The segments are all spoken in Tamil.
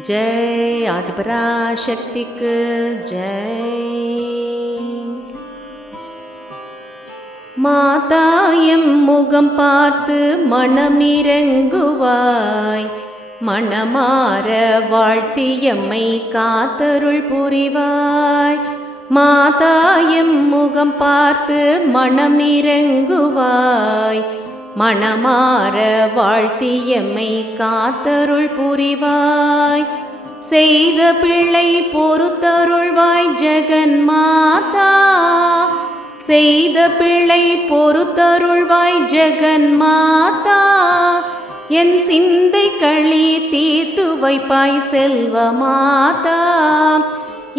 ஜெய் ஆதிபராசக்திக்கு ஜெய். மாதாயம் முகம் பார்த்து மனமிரங்குவாய், மனமாற வாழ்த்தியம்மை காத்தருள் புரிவாய். மாதாயம் முகம் பார்த்து மனமிரங்குவாய், மனமாற வாழ்த்தியம்மை காத்தருள் புரிவாய். செய்த பிள்ளை பொறுத்தருள்வாய் ஜெகன்மாதா, செய்த பிள்ளை பொறுத்தருள்வாய் ஜெகன்மாதா. என் சிந்தை களி தீர்த்து வைப்பாய் செல்வமாதா,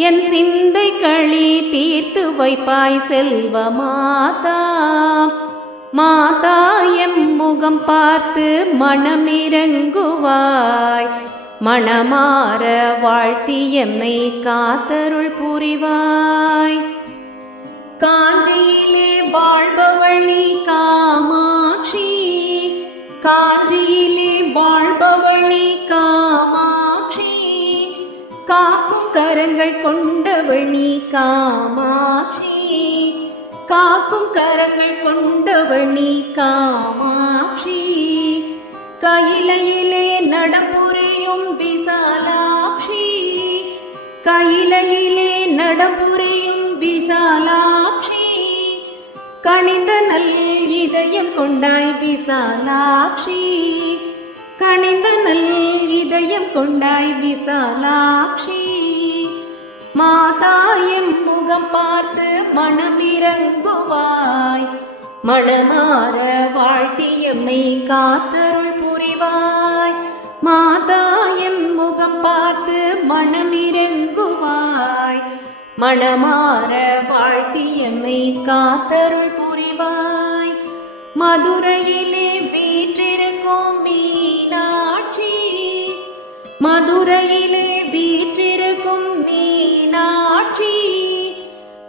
என் சிந்தை களி தீர்த்து வைப்பாய் செல்வமாதா. மாதா எம் முகம் பார்த்து மனமிரங்குவாய், மனமாற வாழ்த்தியம்மை காத்தருள் புரிவாய். காஞ்சியிலே வாழ்பவள் நீ காமாட்சி, காஞ்சியிலே வாழ்பவள் நீ காமாட்சி. காக்கும் கரங்கள் கொண்டவள் நீ காமாட்சி, காக்கும் கரங்கள் கொண்டவள் நீ காமாட்சி. கையிலையிலே நடப்புரையும் விசாலாட்சி, கையிலையிலே நடப்புரையும் விசாலாட்சி. கனிந்த நல் இதயம் கொண்டாய் விசாலாட்சி, கனிந்த நல் இதயம் கொண்டாய் விசாலாட்சி. மாதா எம் முகம் பார்த்து மனமிரங்குவாய், மனமாற வாழ்த்தியம்மை காத்தருள் புரிவாய். மாதா எம் முகம் பார்த்து மனமிரங்குவாய், மனமாற வாழ்த்தியம்மை காத்தருள் புரிவாய். மதுரையிலே வீற்றிருக்கும் மீனாட்சி, மதுரையிலே வீற்றிருக்கும் மீனாட்சி.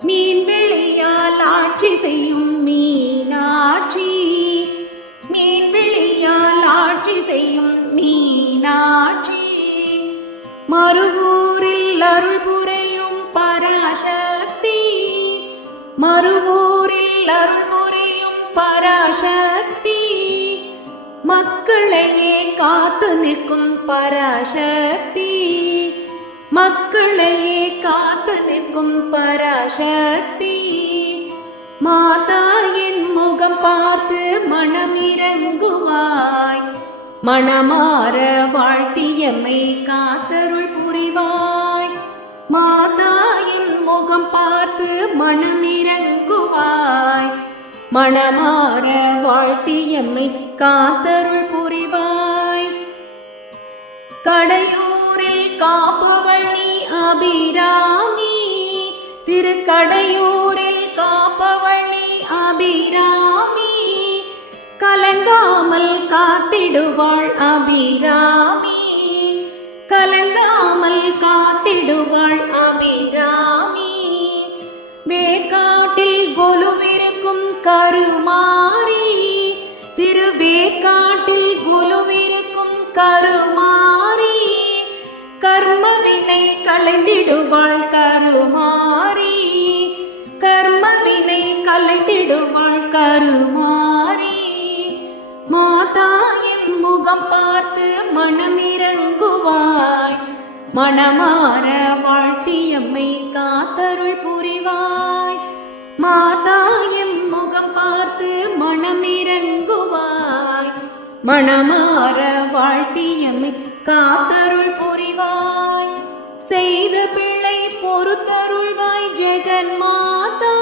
மீன்விழியால் ஆட்சி செய்யும் மீனாட்சி, மீன்விழியால் ஆட்சி செய்யும் மீனாட்சி. மறுவூரில் அருள் புரியும் பராசக்தி, மறுவூரில் அருள் புரியும் பராசக்தி. மக்களையே காத்து நிற்கும் பராசக்தி, மக்களையே காத்து நிற்கும் பராசக்தி. மாதா என் முகம் பார்த்து மனமிரங்குவாய், மனமாற வாழ்த்தியம்மை காத்தருள் புரிவாய். மாதா என் முகம் பார்த்து மனமிரங்குவாய், மனமாற வாழ்த்தியம்மை காத்தருள் புரிவாய். கடையூரில் காப்பவள் நீ அபிராமி, திருக்கடையூரில் காப்பவள் நீ அபிராமி. கலங்காமல் காத்திடுவாள் அபிராமி, கலங்காமல் காத்திடுவாள் அபிராமி. வேக்காட்டில் கொலுவிருக்கும் கருமாரி, திருவேக்காட்டில் கொலுவிருக்கும் கருமாரி. கர்மவினை களைந்திடுவாள் கருமாரி, கர்மவினை களைந்திடுவாள் கருமாரி. மாதா என் முகம் பார்த்து மனமிரங்குவாய், மனமாற வாழ்த்தியம்மை காத்தருள் புரிவாய். மாதா எம் முகம் பார்த்து மனமிரங்குவாய், மனமாற வாழ்த்தியம்மை காத்தருள் புரிவாய். செய்த பிள்ளை பொறுத்தருள்வாய் ஜெகன்மாதா,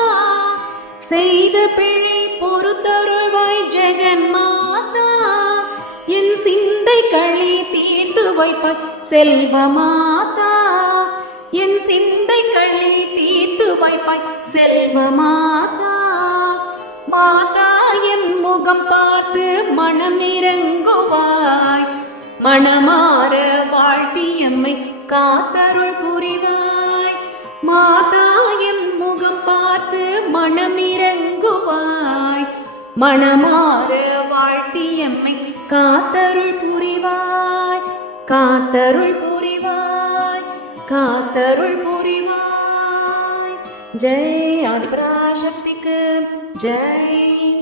செய்த பிள்ளை பொறுத்தருள்வாய் ஜெகன்மாதா. என் சிந்தை களி தீர்த்து வைப்பாய் செல்வமாதா, என் சிந்தை களி தீர்த்து வைப்பாய் செல்வமாதா. மாதா என் முகம் பார்த்து மனமிரங்குவாய், மனமாற வாழ்த்தியம்மை காத்தருள் புரிவாய். மாதா என் முகம் பார்த்து மனமிரங்குவாய், மனமாற வாழ்த்தியம்மை காத்தருள் புரிவாய், காத்தருள் புரிவாய். காத்தருள் புரிவாய். ஜெய் ஆதிபராசக்திக்கு ஜெய்.